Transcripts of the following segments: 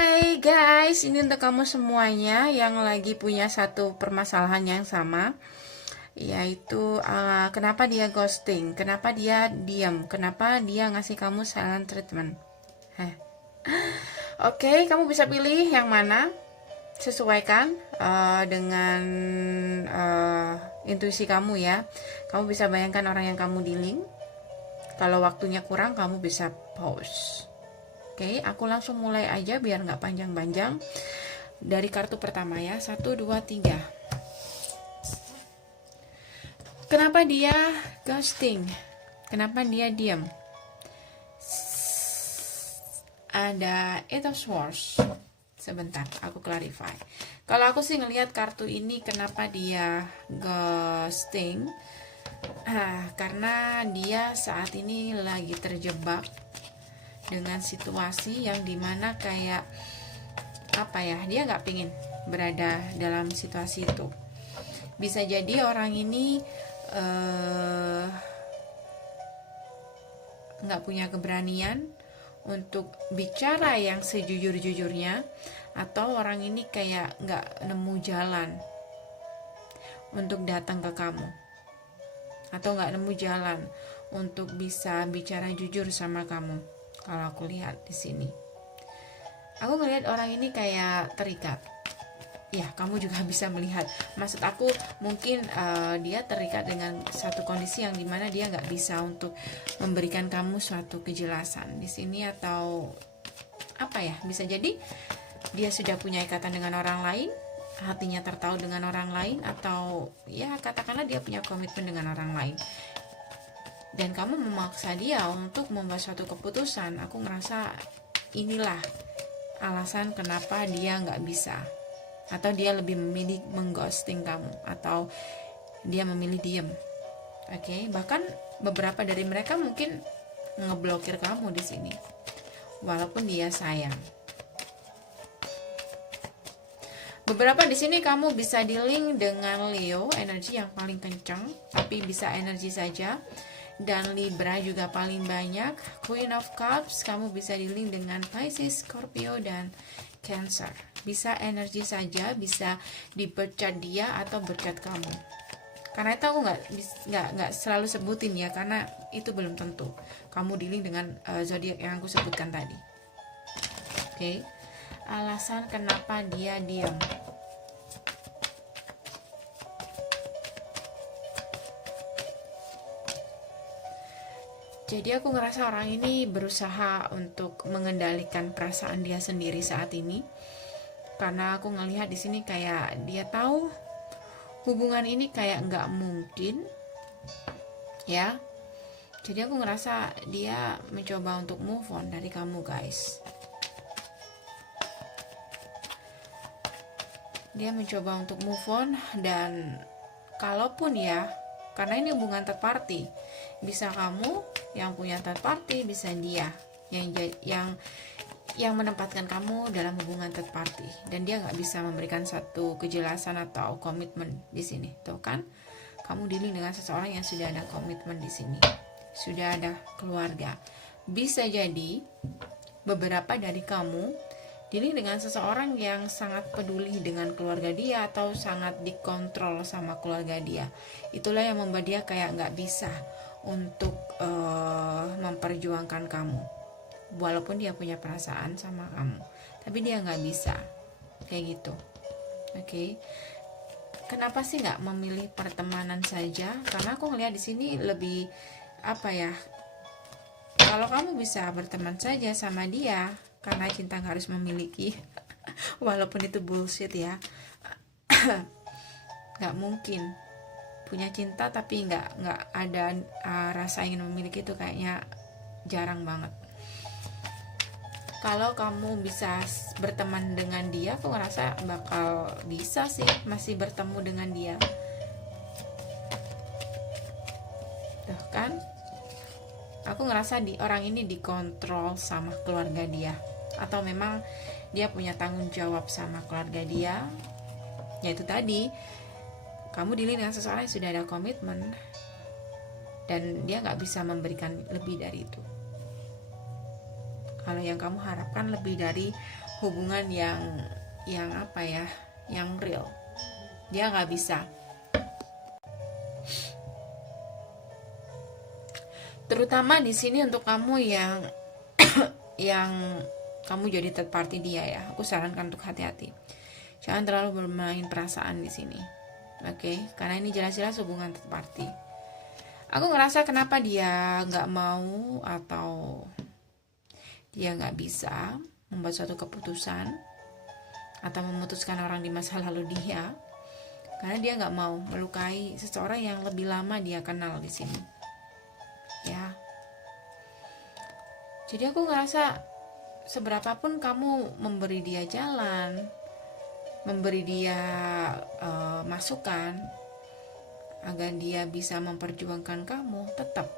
Hai guys, ini untuk kamu semuanya yang lagi punya satu permasalahan yang sama, yaitu kenapa dia ghosting, kenapa dia diam, kenapa dia ngasih kamu silent treatment. Heh. Oke, kamu bisa pilih yang mana, sesuaikan dengan intuisi kamu ya. Kamu bisa bayangkan orang yang kamu dealing. Kalau waktunya kurang, kamu bisa pause. Oke, aku langsung mulai aja biar nggak panjang-panjang. Dari kartu pertama ya, 1, 2, 3. Kenapa dia ghosting? Kenapa dia diam? Ada Eight of Swords. Sebentar, aku clarify. Kalau aku sih ngelihat kartu ini, kenapa dia ghosting? Karena dia saat ini lagi terjebak dengan situasi yang dimana kayak apa ya, dia nggak pingin berada dalam situasi itu. Bisa jadi orang ini nggak punya keberanian untuk bicara yang sejujur-jujurnya, atau orang ini kayak nggak nemu jalan untuk datang ke kamu, atau nggak nemu jalan untuk bisa bicara jujur sama kamu. Kalau aku lihat di sini, aku ngelihat orang ini kayak terikat. Ya, kamu juga bisa melihat. Maksud aku mungkin dia terikat dengan satu kondisi yang dimana dia nggak bisa untuk memberikan kamu suatu kejelasan di sini, atau apa ya? Bisa jadi dia sudah punya ikatan dengan orang lain, hatinya tertaut dengan orang lain, atau ya katakanlah dia punya komitmen dengan orang lain. Dan kamu memaksa dia untuk membuat suatu keputusan. Aku ngerasa inilah alasan kenapa dia nggak bisa, atau dia lebih memilih mengghosting kamu, atau dia memilih diem. Oke, bahkan beberapa dari mereka mungkin ngeblokir kamu di sini, walaupun dia sayang. Beberapa di sini kamu bisa dealing dengan Leo, energi yang paling kencang, tapi bisa energi saja. Dan Libra juga paling banyak. Queen of Cups, kamu bisa dealing dengan Pisces, Scorpio, dan Cancer. Bisa energi saja, bisa dibercat dia atau bercat kamu. Karena itu aku nggak selalu sebutin ya, karena itu belum tentu kamu dealing dengan zodiak yang aku sebutkan tadi. Oke. Alasan kenapa dia diam. Jadi aku ngerasa orang ini berusaha untuk mengendalikan perasaan dia sendiri saat ini. Karena aku ngelihat di sini kayak dia tahu hubungan ini kayak nggak mungkin, ya. Jadi aku ngerasa dia mencoba untuk move on dari kamu, guys. Dia mencoba untuk move on, dan kalaupun ya, karena ini hubungan third party, bisa kamu yang punya third party, bisa dia yang menempatkan kamu dalam hubungan third party, dan dia nggak bisa memberikan satu kejelasan atau komitmen di sini. Tuh kan, kamu dealing dengan seseorang yang sudah ada komitmen di sini, sudah ada keluarga. Bisa jadi beberapa dari kamu dealing dengan seseorang yang sangat peduli dengan keluarga dia, atau sangat dikontrol sama keluarga dia. Itulah yang membuat dia kayak nggak bisa untuk memperjuangkan kamu, walaupun dia punya perasaan sama kamu, tapi dia nggak bisa kayak gitu. Oke. Kenapa sih nggak memilih pertemanan saja? Karena aku ngeliat di sini lebih apa ya, kalau kamu bisa berteman saja sama dia, karena cinta nggak harus memiliki. Walaupun itu bullshit ya. Nggak mungkin punya cinta tapi nggak ada rasa ingin memiliki, itu kayaknya jarang banget. Kalau kamu bisa berteman dengan dia, aku ngerasa bakal bisa sih masih bertemu dengan dia. Tuh kan, aku ngerasa orang ini dikontrol sama keluarga dia, atau memang dia punya tanggung jawab sama keluarga dia. Yaitu tadi, kamu dealing dengan seseorang yang sudah ada komitmen, dan dia nggak bisa memberikan lebih dari itu. Kalau yang kamu harapkan lebih dari hubungan yang apa ya, yang real. Dia nggak bisa. Terutama di sini untuk kamu yang yang kamu jadi third party dia ya, aku sarankan untuk hati-hati. Jangan terlalu bermain perasaan di sini. Oke, karena ini jelas-jelas hubungan third party. Aku ngerasa kenapa dia nggak mau atau dia nggak bisa membuat suatu keputusan atau memutuskan orang di masa lalu dia, karena dia nggak mau melukai seseorang yang lebih lama dia kenal di sini. Ya, jadi aku ngerasa seberapapun kamu memberi dia jalan, memberi dia masukan agar dia bisa memperjuangkan kamu, tetap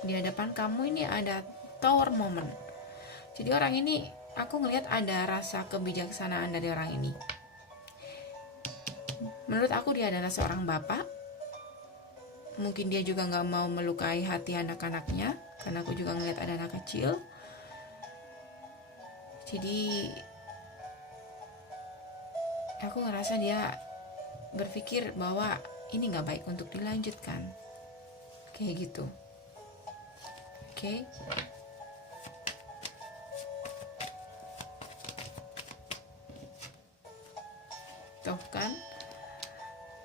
di hadapan kamu ini ada tower moment. Jadi orang ini, aku ngelihat ada rasa kebijaksanaan dari orang ini. Menurut aku dia adalah seorang bapak. Mungkin dia juga gak mau melukai hati anak-anaknya, karena aku juga ngelihat ada anak kecil. Jadi aku ngerasa dia berpikir bahwa ini gak baik untuk dilanjutkan. Kayak gitu. Oke. Tuh kan,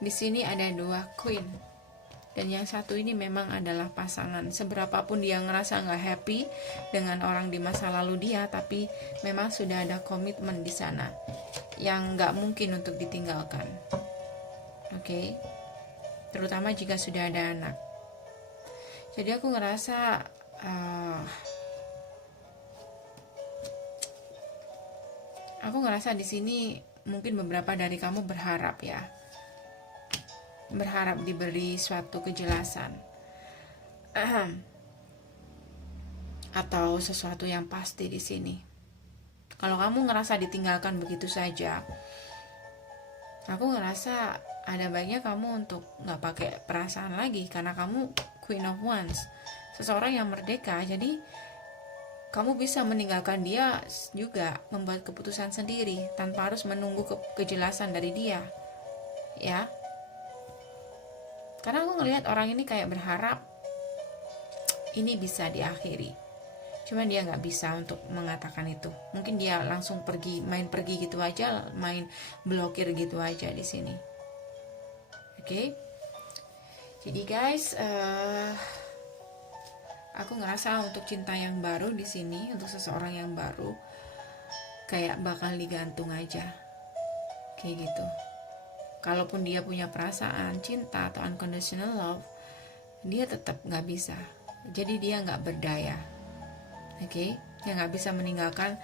di sini ada 2 queen, dan yang satu ini memang adalah pasangan. Seberapapun dia ngerasa nggak happy dengan orang di masa lalu dia, tapi memang sudah ada komitmen di sana yang nggak mungkin untuk ditinggalkan. Oke, terutama jika sudah ada anak. Jadi aku ngerasa di sini mungkin beberapa dari kamu berharap diberi suatu kejelasan atau sesuatu yang pasti di sini. Kalau kamu ngerasa ditinggalkan begitu saja, aku ngerasa ada baiknya kamu untuk nggak pakai perasaan lagi, karena kamu Queen of Wands, seseorang yang merdeka. Jadi kamu bisa meninggalkan dia juga, membuat keputusan sendiri tanpa harus menunggu kejelasan dari dia, ya. Karena aku ngelihat orang ini kayak berharap ini bisa diakhiri, cuman dia nggak bisa untuk mengatakan itu. Mungkin dia langsung main pergi gitu aja, main blokir gitu aja di sini. Oke. Jadi guys, aku ngerasa untuk cinta yang baru di sini, untuk seseorang yang baru, kayak bakal digantung aja, kayak gitu. Kalaupun dia punya perasaan cinta atau unconditional love, dia tetap nggak bisa. Jadi dia nggak berdaya, oke? Dia nggak bisa meninggalkan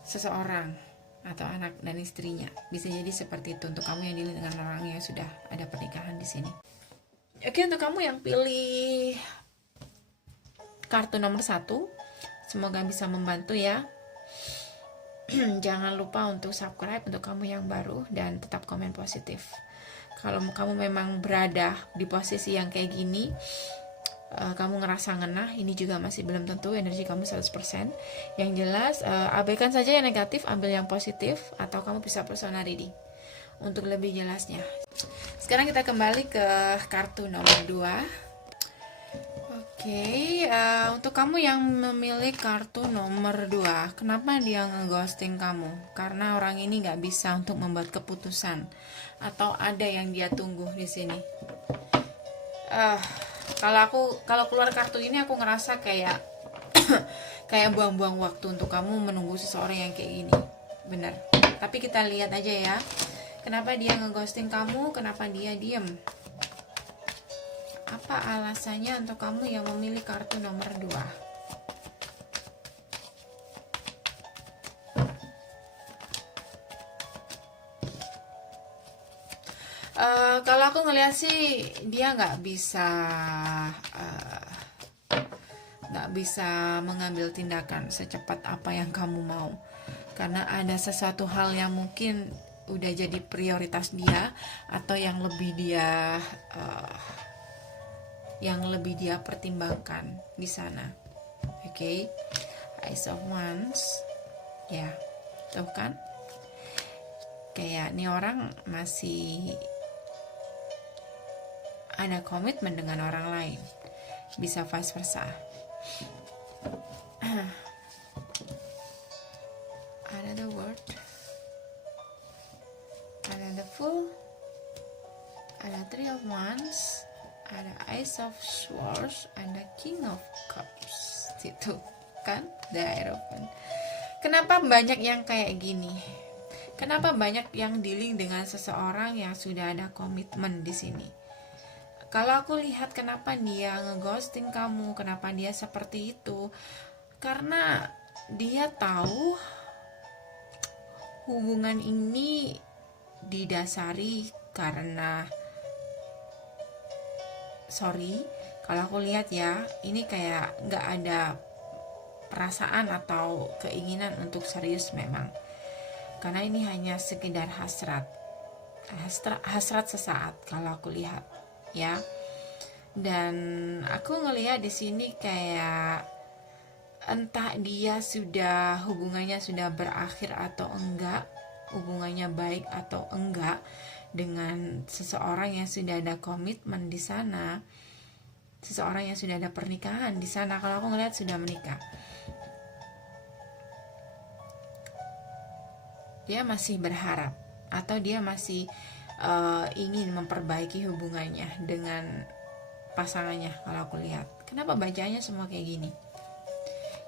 seseorang atau anak dan istrinya. Bisa jadi seperti itu untuk kamu yang dealing dengan orang yang sudah ada pernikahan di sini. Oke, untuk kamu yang pilih kartu nomor 1, semoga bisa membantu ya. Jangan lupa untuk subscribe untuk kamu yang baru, dan tetap komen positif. Kalau kamu memang berada di posisi yang kayak gini, kamu ngerasa ngenah, ini juga masih belum tentu energi kamu 100%. Yang jelas, abaikan saja yang negatif, ambil yang positif, atau kamu bisa personal reading untuk lebih jelasnya. Sekarang kita kembali ke kartu nomor 2. Oke, untuk kamu yang memilih kartu nomor 2, kenapa dia ngeghosting kamu? Karena orang ini nggak bisa untuk membuat keputusan, atau ada yang dia tunggu di sini. Kalau keluar kartu ini aku ngerasa kayak kayak buang-buang waktu untuk kamu menunggu seseorang yang kayak gini. Bener. Tapi kita lihat aja ya, kenapa dia ngeghosting kamu, kenapa dia diem. Apa alasannya untuk kamu yang memilih kartu nomor 2? Kalau aku ngeliat sih dia nggak bisa mengambil tindakan secepat apa yang kamu mau, karena ada sesuatu hal yang mungkin udah jadi prioritas dia, atau yang lebih dia pertimbangkan di sana. Oke, Ace of Wands, ya, tuh kan. kayak nih orang masih ada komitmen dengan orang lain, bisa vice versa. Another word, ada the Fool, ada Three of Wands, ada Ace of Swords, ada King of Cups. Itu kan the Hierophant. Kenapa banyak yang kayak gini? Kenapa banyak yang dealing dengan seseorang yang sudah ada komitmen di sini? Kalau aku lihat kenapa dia ngeghosting kamu, kenapa dia seperti itu, karena dia tahu hubungan ini didasari karena, kalau aku lihat ya, ini kayak nggak ada perasaan atau keinginan untuk serius memang, karena ini hanya sekedar hasrat sesaat kalau aku lihat ya. Dan aku ngelihat di sini kayak entah dia sudah hubungannya sudah berakhir atau enggak, hubungannya baik atau enggak dengan seseorang yang sudah ada komitmen di sana, seseorang yang sudah ada pernikahan di sana. Kalau aku ngelihat sudah menikah, dia masih berharap atau dia masih ingin memperbaiki hubungannya dengan pasangannya. Kalau aku lihat, kenapa bacanya semua kayak gini?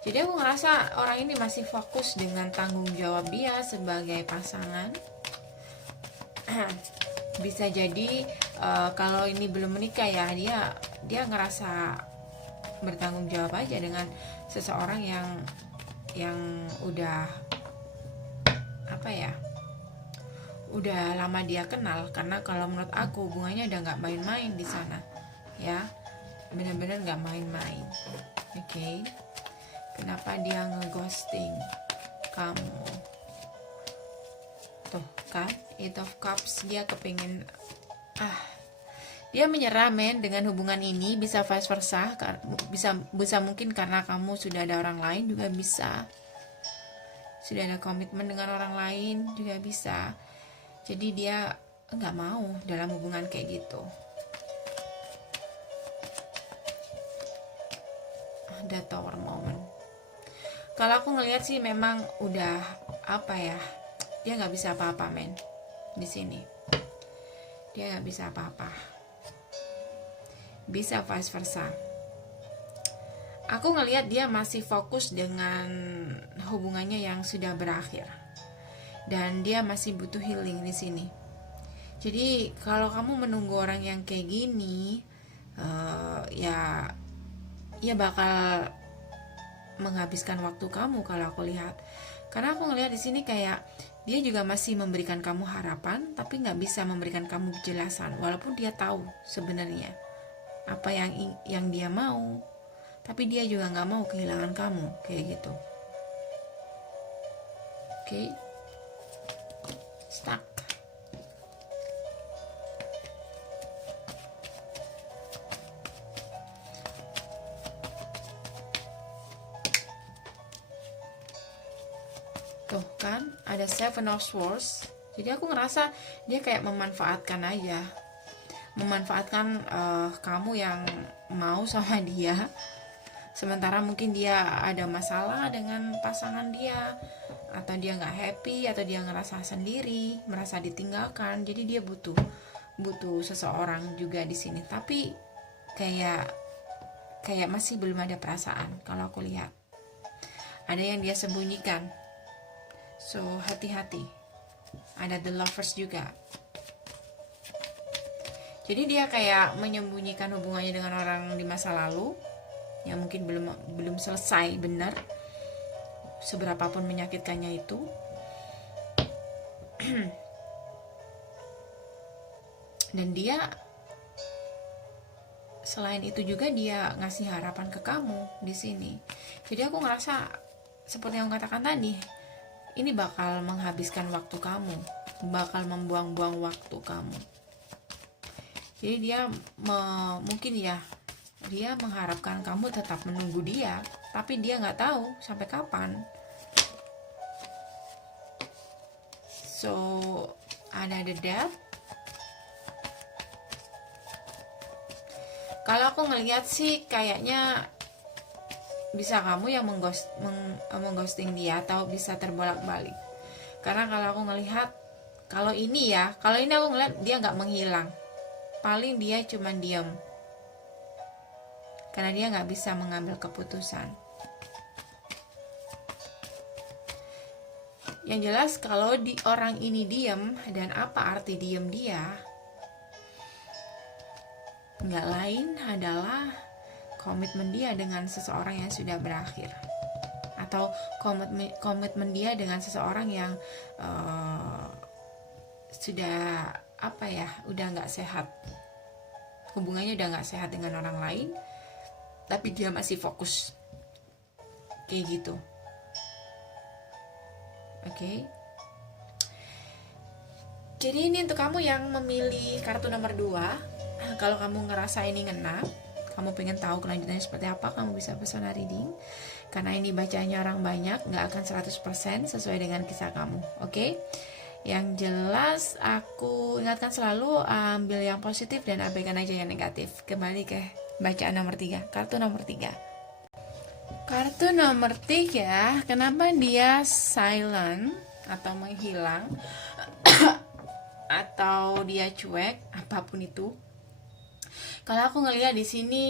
Jadi aku ngerasa orang ini masih fokus dengan tanggung jawab dia sebagai pasangan. Bisa jadi kalau ini belum menikah ya, dia ngerasa bertanggung jawab aja dengan seseorang yang udah udah lama dia kenal. Karena kalau menurut aku hubungannya udah nggak main-main di sana ya, bener-bener nggak main-main. Oke. Kenapa dia ngeghosting kamu? Tuh kan, Eight of Cups, dia kepingin dia menyerah dengan hubungan ini. Bisa vice versa, bisa mungkin karena kamu sudah ada orang lain juga bisa, sudah ada komitmen dengan orang lain juga bisa. Jadi dia nggak mau dalam hubungan kayak gitu. Ada Tower moment. Kalau aku ngelihat sih memang udah dia nggak bisa apa-apa di sini. Dia nggak bisa apa-apa. Bisa vice versa. Aku ngelihat dia masih fokus dengan hubungannya yang sudah berakhir, dan dia masih butuh healing di sini. Jadi kalau kamu menunggu orang yang kayak gini, ya bakal menghabiskan waktu kamu kalau aku lihat. Karena aku ngelihat di sini kayak dia juga masih memberikan kamu harapan, tapi nggak bisa memberikan kamu kejelasan. Walaupun dia tahu sebenarnya apa yang dia mau, tapi dia juga nggak mau kehilangan kamu kayak gitu. Oke. Stuck. Tuh kan, ada Seven of Swords. Jadi aku ngerasa dia kayak memanfaatkan aja, memanfaatkan kamu yang mau sama dia, sementara mungkin dia ada masalah dengan pasangan dia, atau dia nggak happy, atau dia ngerasa sendiri, merasa ditinggalkan. Jadi dia butuh seseorang juga di sini, tapi kayak masih belum ada perasaan. Kalau aku lihat ada yang dia sembunyikan, so hati-hati. Ada The Lovers juga. Jadi dia kayak menyembunyikan hubungannya dengan orang di masa lalu yang mungkin belum selesai benar, seberapapun menyakitkannya itu. Dan dia selain itu juga dia ngasih harapan ke kamu di sini. Jadi aku ngerasa seperti yang katakan tadi, ini bakal menghabiskan waktu kamu, bakal membuang-buang waktu kamu. Jadi dia mungkin ya, dia mengharapkan kamu tetap menunggu dia, tapi dia nggak tahu sampai kapan. So ada the death. Kalau aku ngelihat sih kayaknya bisa kamu yang mengghosting dia, atau bisa terbolak-balik. Karena kalau aku ngelihat, kalau ini aku ngelihat dia nggak menghilang, paling dia cuma diam, karena dia nggak bisa mengambil keputusan. Yang jelas kalau orang ini diam, dan apa arti diam dia, nggak lain adalah komitmen dia dengan seseorang yang sudah berakhir, atau komitmen dia dengan seseorang yang sudah udah nggak sehat, hubungannya udah nggak sehat dengan orang lain, tapi dia masih fokus kayak gitu. Oke. Jadi ini untuk kamu yang memilih kartu nomor 2. Kalau kamu ngerasa ini ngena, kamu pengen tahu kelanjutannya seperti apa, kamu bisa pesan reading. Karena ini bacanya orang banyak, nggak akan 100% sesuai dengan kisah kamu. Oke? Yang jelas aku ingatkan selalu, ambil yang positif dan abaikan aja yang negatif. Kembali ke bacaan nomor 3, kartu nomor 3. Kartu nomor 3, kenapa dia silent atau menghilang atau dia cuek, apapun itu. Kalau aku ngelihat di sini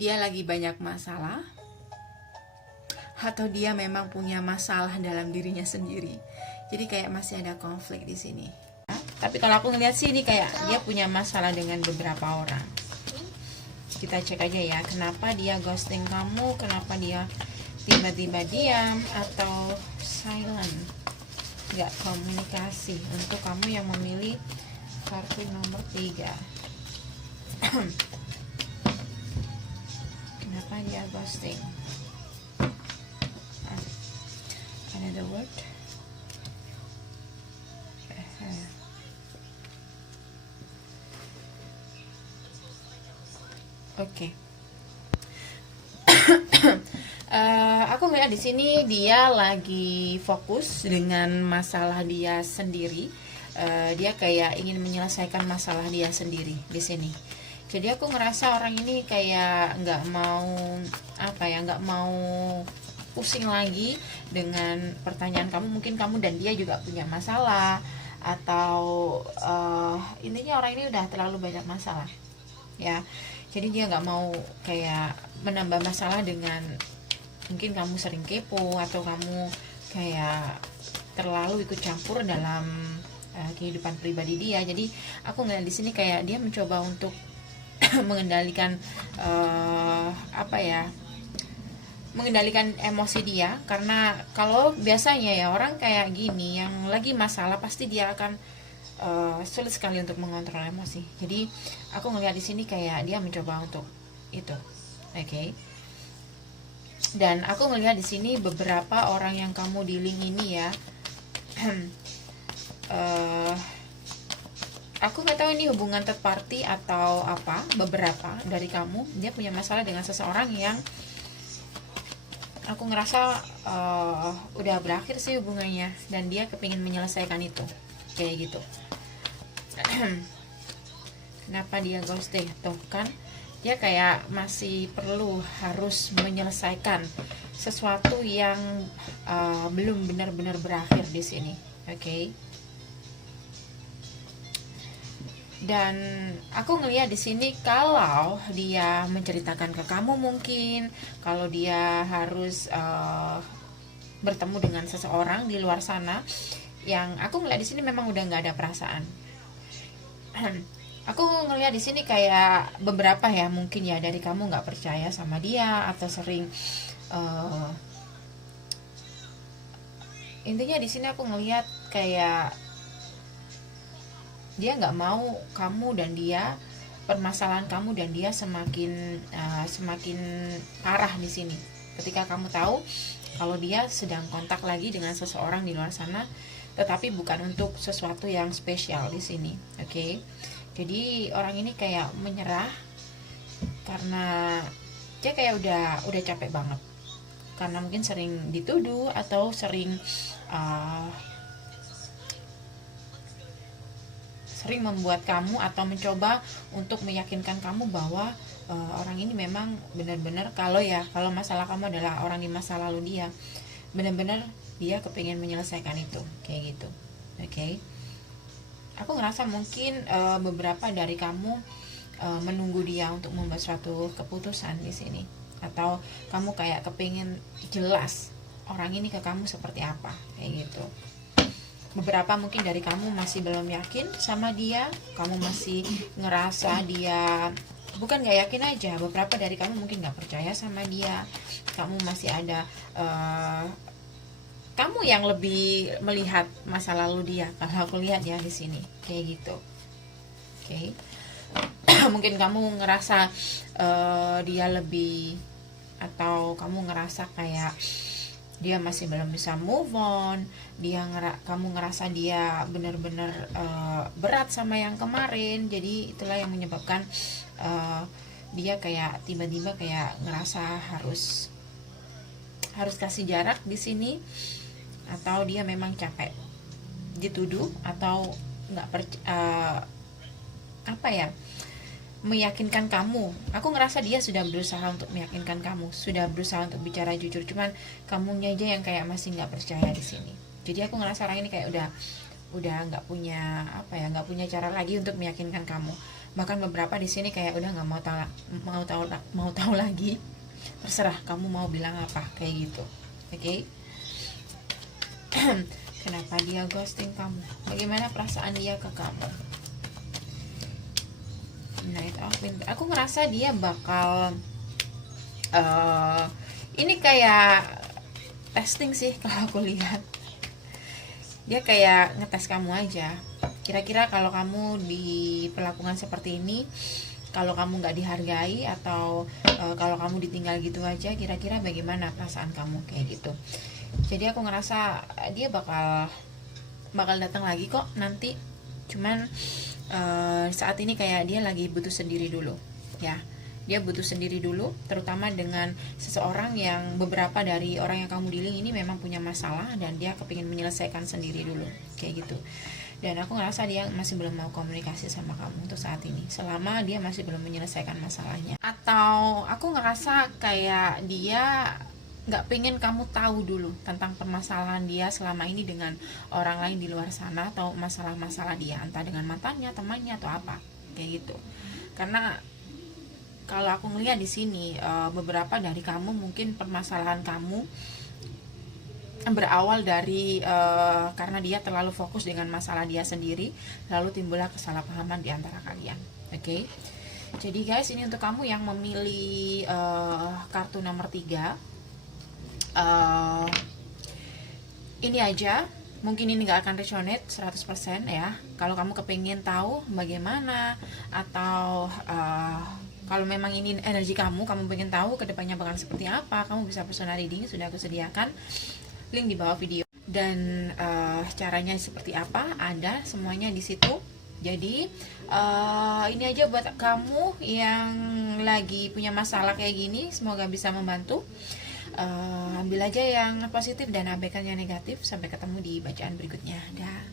dia lagi banyak masalah, atau dia memang punya masalah dalam dirinya sendiri. Jadi kayak masih ada konflik di sini. Tapi kalau aku ngelihat sih ini kayak dia punya masalah dengan beberapa orang. Kita cek aja ya, kenapa dia ghosting kamu, kenapa dia tiba-tiba diam atau silent, nggak komunikasi. Untuk kamu yang memilih kartu nomor 3. Kenapa dia ghosting? Another word. Oke. Aku ngeliat di sini dia lagi fokus dengan masalah dia sendiri. Dia kayak ingin menyelesaikan masalah dia sendiri di sini. Jadi aku ngerasa orang ini kayak nggak mau pusing lagi dengan pertanyaan kamu. Mungkin kamu dan dia juga punya masalah, atau intinya orang ini udah terlalu banyak masalah, ya. Jadi dia nggak mau kayak menambah masalah dengan mungkin kamu sering kepo, atau kamu kayak terlalu ikut campur dalam kehidupan pribadi dia. Jadi aku ngeliat di sini kayak dia mencoba untuk mengendalikan mengendalikan emosi dia. Karena kalau biasanya ya orang kayak gini yang lagi masalah, pasti dia akan sulit sekali untuk mengontrol emosi. Jadi aku ngelihat di sini kayak dia mencoba untuk itu. Oke. Dan aku ngelihat di sini beberapa orang yang kamu dealing ini ya. Aku nggak tahu ini hubungan third party atau apa. Beberapa dari kamu dia punya masalah dengan seseorang yang aku ngerasa udah berakhir sih hubungannya, dan dia kepingin menyelesaikan itu kayak gitu. Kenapa dia ghosting? Tuh kan dia kayak masih perlu harus menyelesaikan sesuatu yang belum benar-benar berakhir di sini. Oke. Dan aku ngelihat di sini kalau dia menceritakan ke kamu, mungkin kalau dia harus bertemu dengan seseorang di luar sana, yang aku ngelihat di sini memang udah nggak ada perasaan. Aku ngelihat di sini kayak beberapa ya, mungkin ya dari kamu nggak percaya sama dia, atau sering intinya di sini aku ngelihat kayak dia nggak mau kamu dan dia, permasalahan kamu dan dia semakin parah di sini. Ketika kamu tahu kalau dia sedang kontak lagi dengan seseorang di luar sana, tetapi bukan untuk sesuatu yang spesial di sini. Oke. Jadi orang ini kayak menyerah karena dia kayak udah capek banget. Karena mungkin sering dituduh atau sering sering membuat kamu atau mencoba untuk meyakinkan kamu bahwa orang ini memang benar-benar, kalau masalah kamu adalah orang di masa lalu dia, benar-benar dia kepingin menyelesaikan itu kayak gitu. Oke. Aku ngerasa mungkin beberapa dari kamu menunggu dia untuk membuat suatu keputusan di sini, atau kamu kayak kepingin jelas orang ini ke kamu seperti apa kayak gitu. Beberapa mungkin dari kamu masih belum yakin sama dia, kamu masih ngerasa dia, bukan gak yakin aja, beberapa dari kamu mungkin gak percaya sama dia, kamu masih ada kamu yang lebih melihat masa lalu dia, kalau aku lihat ya di sini kayak gitu. Oke. Mungkin kamu ngerasa dia lebih, atau kamu ngerasa kayak dia masih belum bisa move on, kamu ngerasa dia benar-benar berat sama yang kemarin, jadi itulah yang menyebabkan dia kayak tiba-tiba kayak ngerasa harus kasih jarak di sini, atau dia memang capek dituduh, atau nggak meyakinkan kamu. Aku ngerasa dia sudah berusaha untuk meyakinkan kamu, sudah berusaha untuk bicara jujur, cuman kamunya aja yang kayak masih nggak percaya di sini. Jadi aku ngerasa orang ini kayak udah nggak punya nggak punya cara lagi untuk meyakinkan kamu. Bahkan beberapa di sini kayak udah nggak mau tahu lagi. Terserah kamu mau bilang apa kayak gitu. Oke. Kenapa dia ghosting kamu? Bagaimana perasaan dia ke kamu? Knight of Pentacles. Aku ngerasa dia bakal ini kayak testing sih kalau aku lihat. Dia kayak ngetes kamu aja. Kira-kira kalau kamu diperlakukan seperti ini, kalau kamu nggak dihargai, atau kalau kamu ditinggal gitu aja, kira-kira bagaimana perasaan kamu kayak gitu. Jadi aku ngerasa dia bakal datang lagi kok nanti. Cuman saat ini kayak dia lagi butuh sendiri dulu ya. Dia butuh sendiri dulu, terutama dengan seseorang yang beberapa dari orang yang kamu dealing ini memang punya masalah, dan dia kepingin menyelesaikan sendiri dulu kayak gitu. Dan aku ngerasa dia masih belum mau komunikasi sama kamu untuk saat ini, selama dia masih belum menyelesaikan masalahnya. Atau aku ngerasa kayak dia nggak pengen kamu tahu dulu tentang permasalahan dia selama ini dengan orang lain di luar sana, atau masalah-masalah dia entah dengan mantannya, temannya, atau apa kayak gitu. Karena kalau aku ngeliat di sini beberapa dari kamu mungkin permasalahan kamu berawal dari karena dia terlalu fokus dengan masalah dia sendiri, lalu timbullah kesalahpahaman di antara kalian. Oke. Jadi guys, ini untuk kamu yang memilih kartu nomor 3. Ini aja, mungkin ini gak akan resonate 100% ya. Kalau kamu kepingin tahu bagaimana, atau kalau memang ini energi kamu pengen tahu kedepannya bakal seperti apa, kamu bisa personal reading, sudah aku sediakan link di bawah video. Dan caranya seperti apa, ada semuanya di situ. Jadi ini aja buat kamu yang lagi punya masalah kayak gini, semoga bisa membantu. Ambil aja yang positif dan abaikan yang negatif. Sampai ketemu di bacaan berikutnya. Dah.